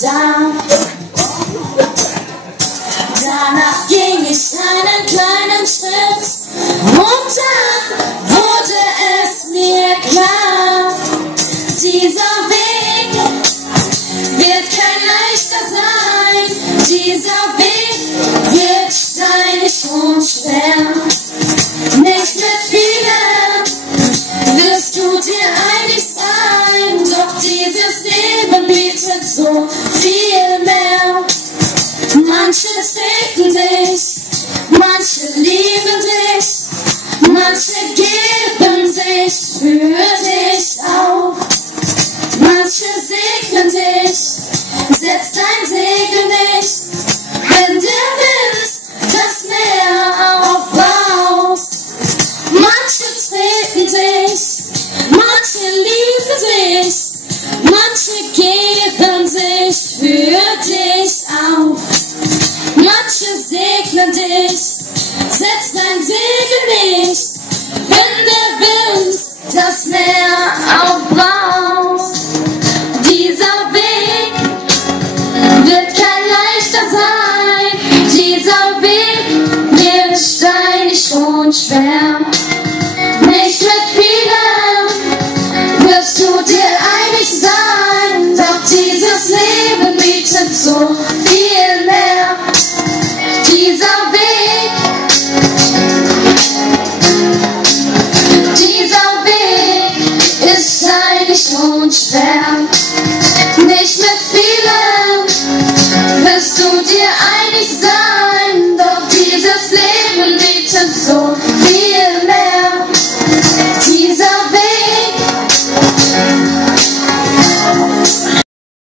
da. Danach ging ich einen kleinen Schritt und dann wurde es mir klar, dieser Weg wird kein leichter sein, dieser Weg wird steinig und schwer. Nicht mit vielen wirst du dir einig sein, doch dieses Leben bietet so viel mehr. Manche segnen dich, manche lieben dich, manche geben sich für dich auf. Manche segnen dich, setz dein Segel nicht, wenn der Wind das Meer aufbraust. Manche treten dich, manche lieben dich, manche geben sich für dich auf. Manche segnen dich, setz dein Segel nicht, wenn der Wind das Meer aufbraust. Dieser Weg wird kein leichter sein, dieser Weg wird steinig und schwer. Nicht mit vielen wirst du dir einig sein, doch dieses Leben bietet so